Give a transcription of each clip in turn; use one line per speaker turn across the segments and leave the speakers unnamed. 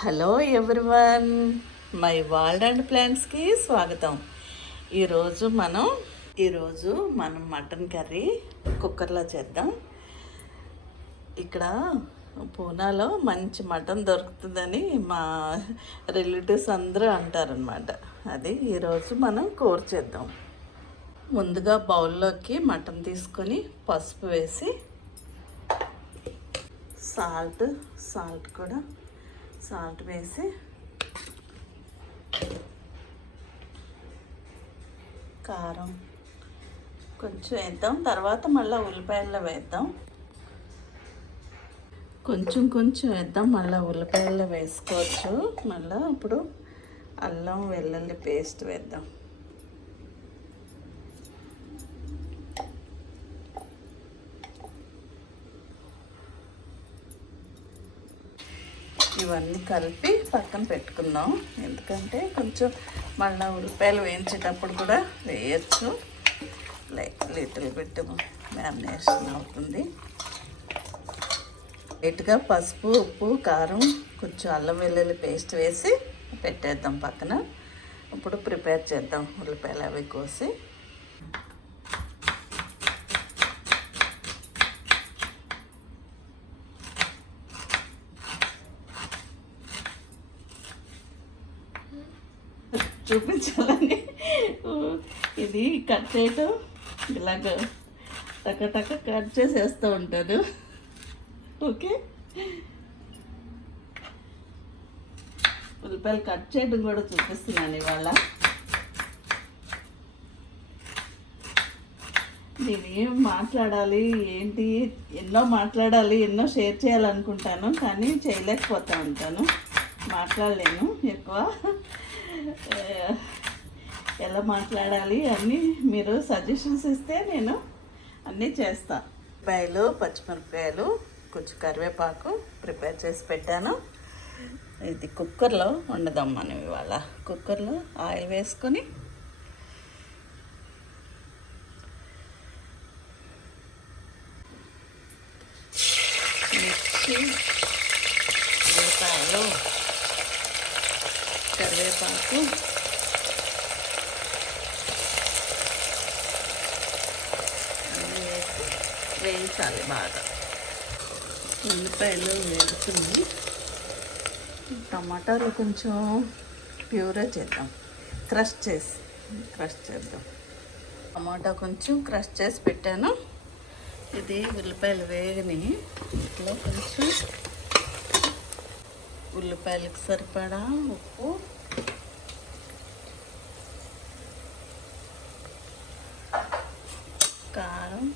Hello everyone. My world and ప్లాన్స్కి స్వాగతం. ఈరోజు మనం ఈరోజు మనం మటన్ కర్రీ కుక్కర్లో చేద్దాం. ఇక్కడ పూనాలో మంచి మటన్ దొరుకుతుందని మా రిలేటివ్స్ అందరూ అంటారనమాట అది ఈరోజు మనం కూర చేద్దాం. ముందుగా బౌల్లోకి మటన్ తీసుకొని పసుపు వేసి సాల్ట్ సాల్ట్ కూడా సాల్ట్ వేసి కారం కొంచెం వేద్దాం. తర్వాత మళ్ళీ ఉల్లిపాయల్లో వేద్దాం. కొంచెం కొంచెం వేద్దాం. మళ్ళీ ఉల్లిపాయల్లో వేసుకోవచ్చు. మళ్ళీ ఇప్పుడు అల్లం వెల్లుల్లి పేస్ట్ వేద్దాం. ఇవన్నీ కలిపి పక్కన పెట్టుకుందాం. ఎందుకంటే కొంచెం మళ్ళీ ఉల్లిపాయలు వేయించేటప్పుడు కూడా వేయచ్చు. లైక్ లిటిల్ బిట్ మ్యామినేషన్ అవుతుంది. లైట్గా పసుపు ఉప్పు కారం కొంచెం అల్లం వెల్లుల్లి పేస్ట్ వేసి పెట్టేద్దాం పక్కన. ఇప్పుడు ప్రిపేర్ చేద్దాం ఉల్లిపాయలు అవి కోసి. చూపించాలని. ఇది కట్ చేయటం ఇలాగ టక టక కట్ చేసేస్తూ ఉంటాను. ఓకే? ఉల్లిపాయలు కట్ చేయడం కూడా చూపిస్తున్నాను ఇవాళ. నేను ఏం మాట్లాడాలి ఏంటి ఎన్నో మాట్లాడాలి ఎన్నో షేర్ చేయాలనుకుంటాను కానీ చేయలేకపోతూ ఉంటాను. మాట్లాడలేను ఎక్కువ. ఎలా మాట్లాడాలి అన్నీ మీరు సజెషన్స్ ఇస్తే నేను అన్నీ చేస్తా. ఉల్లిపాయలు పచ్చిమిరపకాయలు కొంచెం కరివేపాకు ప్రిపేర్ చేసి పెట్టాను. ఇది కుక్కర్లో వండుదాం మనం ఇవాళ. కుక్కర్లో ఆయిల్ వేసుకొని మిర్చి ఉల్లిపాయలు కరివేపాకు. అన్నీ వేసి వేయించాలి బాగా. ఉల్లిపాయలు వేగుతుంది టమాటాలు కొంచెం ప్యూరే చేద్దాం. క్రష్ చేసి క్రష్ చేద్దాం. టమాటా కొంచెం క్రష్ చేసి పెట్టాను. ఇది ఉల్లిపాయలు వేగని ఇట్లా కొంచెం ఉల్లిపాయలకు సరిపడా ఉప్పు. కారం.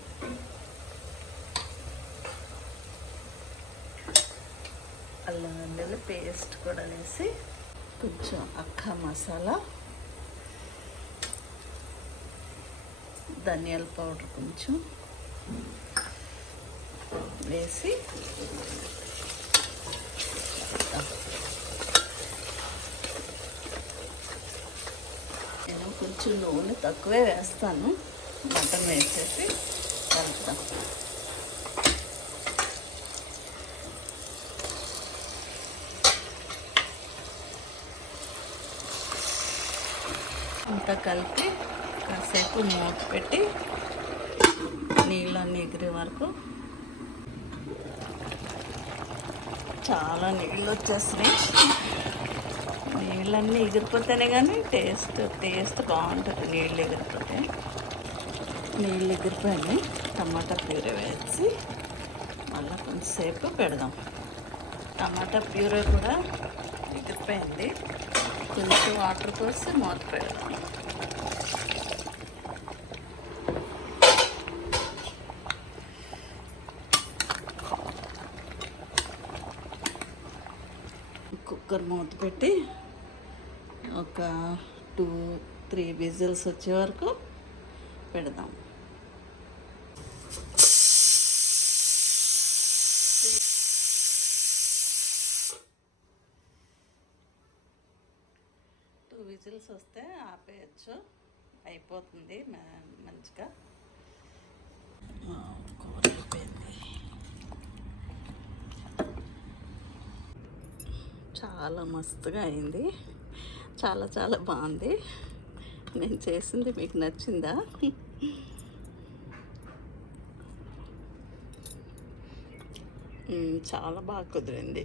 అల్లం వెల్లుల్లి పేస్ట్ కూడా వేసి కొంచెం అక్క మసాలా. ధనియాల పౌడర్ కొంచెం వేసి నేను కొంచెం నూనె తక్కువే వేస్తాను. మటన్ వేసేసి కలుపుతాం. అంతా కలిపి కాసేపు మూత పెట్టి నీళ్ళన్నీ ఎగిరే వరకు చాలా నీళ్ళు వచ్చేసినాయి నీళ్ళన్నీ ఎగిరిపోతేనే కానీ టేస్ట్ టేస్ట్ బాగుంటుంది నీళ్ళు ఎగిరిపోతే. నీళ్ళు ఎగిరిపోయినాయి. టమాటా ప్యూరీ వేసి మళ్ళీ కొంచెంసేపు పెడదాం. టమాటా ప్యూరీ కూడా ఎగిరిపోయింది. కొంచెం వాటర్ పోసి మూత పెడదాం. కుక్కర్ మూత పెట్టి ఒక టూ త్రీ విజిల్స్ వచ్చే వరకు పెడదాం. టూ విజిల్స్ వస్తే ఆపేయచ్చు. అయిపోతుంది మంచిగా. కూర అయిపోయింది. చాలా మస్తుగా అయింది. చాలా చాలా బాగుంది. నేను చేసింది మీకు నచ్చిందా? చాలా బాగా కుదిరింది.